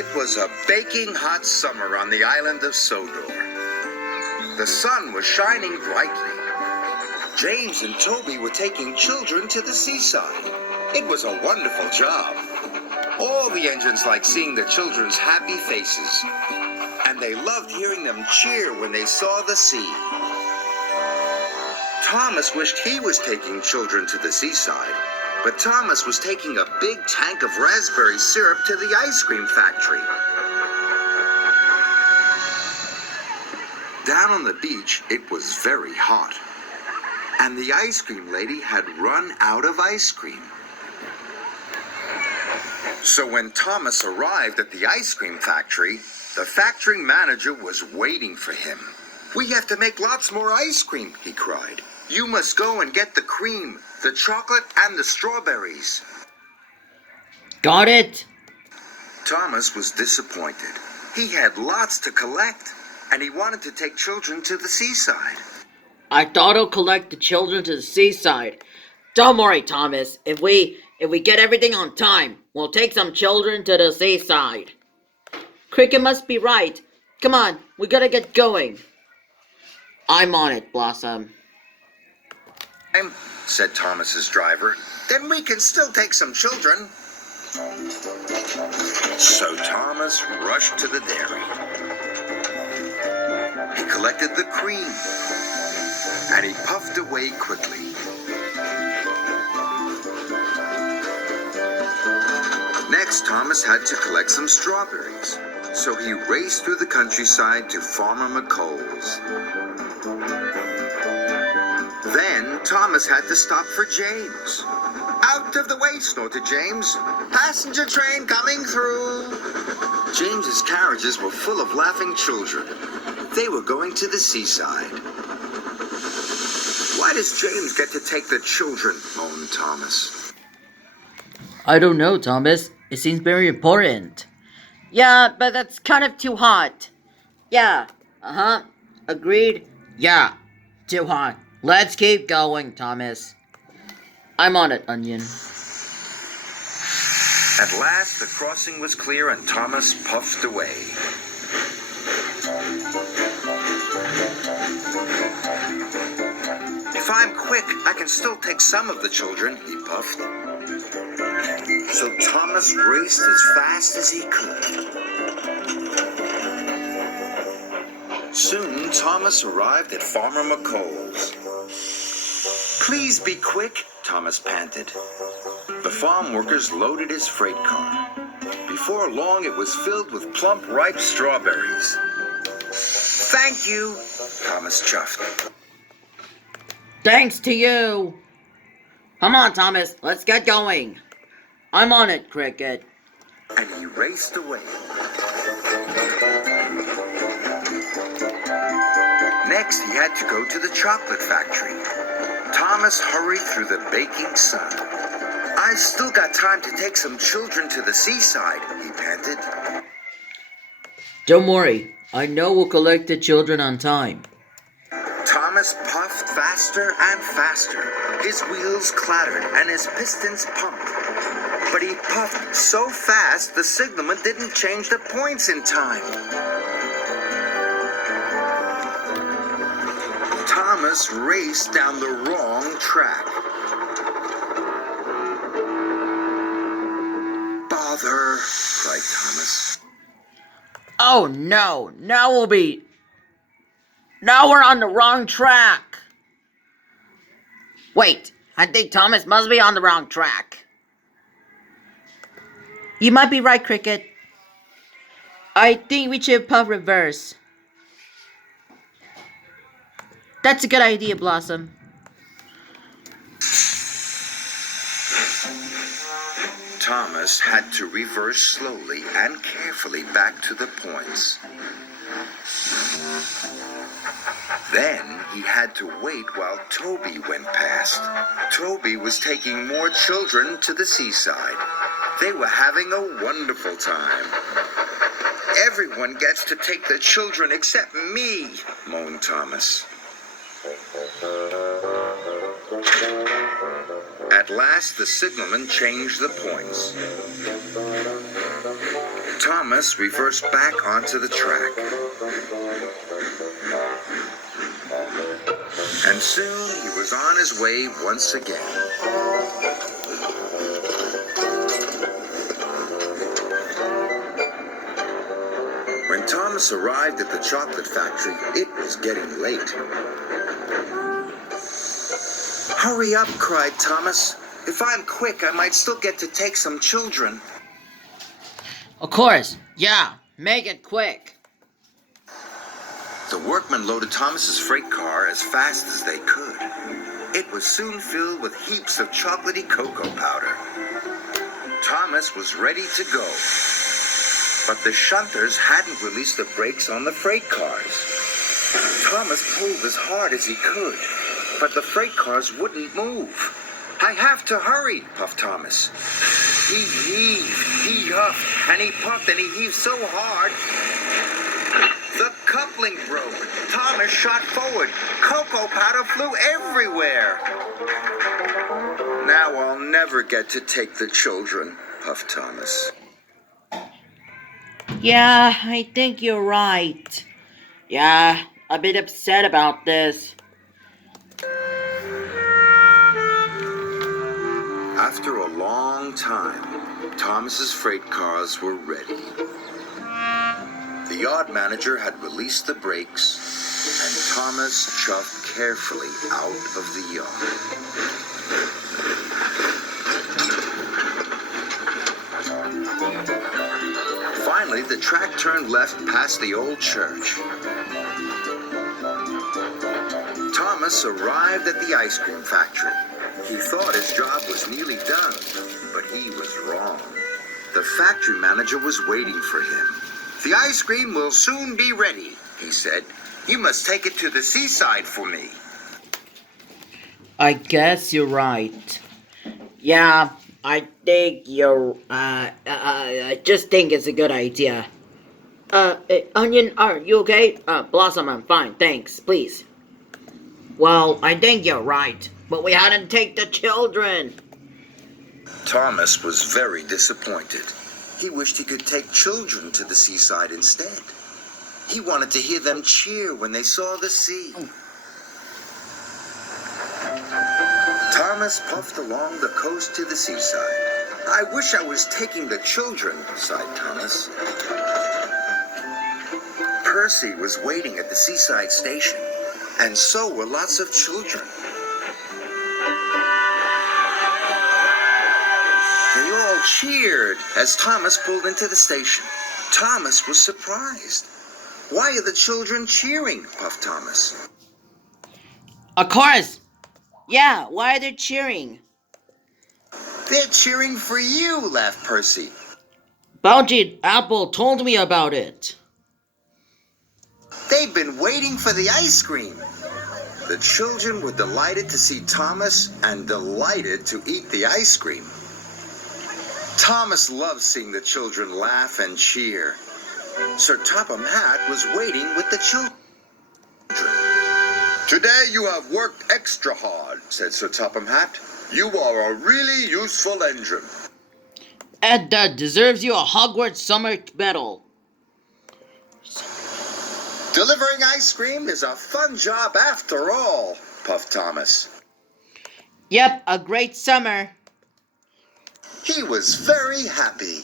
It was a baking hot summer on the island of Sodor. The sun was shining brightly. James and Toby were taking children to the seaside. It was a wonderful job. All the engines liked seeing the children's happy faces, and they loved hearing them cheer when they saw the sea. Thomas wished he was taking children to the seaside, but Thomas was taking a big tank of raspberry syrup to the ice cream factory. Down on the beach, it was very hot, and the ice cream lady had run out of ice cream. So when Thomas arrived at the ice cream factory, the factory manager was waiting for him. "We have to make lots more ice cream," he cried. "You must go and get the cream, the chocolate, and the strawberries." Got it? Thomas was disappointed. He had lots to collect, and he wanted to take children to the seaside. I thought I'll collect the children to the seaside. Don't worry, Thomas. If we get everything on time, we'll take some children to the seaside. Cricket must be right. Come on, we gotta get going. I'm on it, Blossom. Said Thomas's driver. "Then we can still take some children." So Thomas rushed to the dairy. He collected the cream, and he puffed away quickly. Next, Thomas had to collect some strawberries, so he raced through the countryside to Farmer McColl's. Then Thomas had to stop for James. "Out of the way," snorted James. "Passenger train coming through." James's carriages were full of laughing children. They were going to the seaside. "Why does James get to take the children?" moaned Thomas. I don't know, Thomas. It seems very important. Yeah, but that's kind of too hot. Yeah, agreed. Yeah, too hot. Let's keep going, Thomas. I'm on it, Onion. At last, the crossing was clear and Thomas puffed away. "If I'm quick, I can still take some of the children," he puffed. So Thomas raced as fast as he could. Soon, Thomas arrived at Farmer McColl's. "Please be quick," Thomas panted. The farm workers loaded his freight car. Before long, it was filled with plump, ripe strawberries. "Thank you," Thomas chuffed. Thanks to you. Come on, Thomas. Let's get going. I'm on it, Cricket. And he raced away. Next, he had to go to the chocolate factory. Thomas hurried through the baking sun. "I've still got time to take some children to the seaside," he panted. Don't worry. I know we'll collect the children on time. Thomas puffed faster and faster. His wheels clattered and his pistons pumped. But he puffed so fast, the signalman didn't change the points in time. Thomas raced down the wrong track. "Bother," cried Thomas. Oh no. Now we're on the wrong track. Wait, I think Thomas must be on the wrong track. You might be right, Cricket. I think we should puff reverse. That's a good idea, Blossom. Thomas had to reverse slowly and carefully back to the points. Then he had to wait while Toby went past. Toby was taking more children to the seaside. They were having a wonderful time. "Everyone gets to take the children except me," moaned Thomas. At last, the signalman changed the points. Thomas reversed back onto the track. And soon he was on his way once again. When Thomas arrived at the chocolate factory, it was getting late. Hurry up, cried Thomas. If I'm quick, I might still get to take some children. Of course. Yeah, make it quick. The workmen loaded Thomas's freight car as fast as they could. It was soon filled with heaps of chocolatey cocoa powder. Thomas was ready to go. But the shunters hadn't released the brakes on the freight cars. Thomas pulled as hard as he could, but the freight cars wouldn't move. I have to hurry, puffed Thomas. He heaved, he huffed, and he puffed, and he heaved so hard. The coupling broke. Thomas shot forward. Cocoa powder flew everywhere. Now I'll never get to take the children, puffed Thomas. Yeah, I think you're right. Yeah, a bit upset about this. After a long time, Thomas's freight cars were ready. The yard manager had released the brakes, and Thomas shoved carefully out of the yard. Finally, the track turned left past the old church. Thomas arrived at the ice cream factory. He thought his job was nearly done, but he was wrong. The factory manager was waiting for him. The ice cream will soon be ready, he said. You must take it to the seaside for me. I guess you're right. Yeah, I think I just think it's a good idea. Onion, are you okay? Blossom, I'm fine, thanks, please. Well, I think you're right, but we hadn't take the children. Thomas was very disappointed. He wished he could take children to the seaside instead. He wanted to hear them cheer when they saw the sea. Thomas puffed along the coast to the seaside. I wish I was taking the children, sighed Thomas. Percy was waiting at the seaside station, and so were lots of children. They all cheered as Thomas pulled into the station. Thomas was surprised. Why are the children cheering? Puffed Thomas. Of course. Yeah, why are they cheering? They're cheering for you, laughed Percy. Bounty Apple told me about it. They've been waiting for the ice cream. The children were delighted to see Thomas and delighted to eat the ice cream. Thomas loved seeing the children laugh and cheer. Sir Topham Hatt was waiting with the children. Today you have worked extra hard, said Sir Topham Hatt. You are a really useful engine. That deserves you a Hogwarts Summer Medal. Delivering ice cream is a fun job after all, puffed Thomas. Yep, a great summer. He was very happy.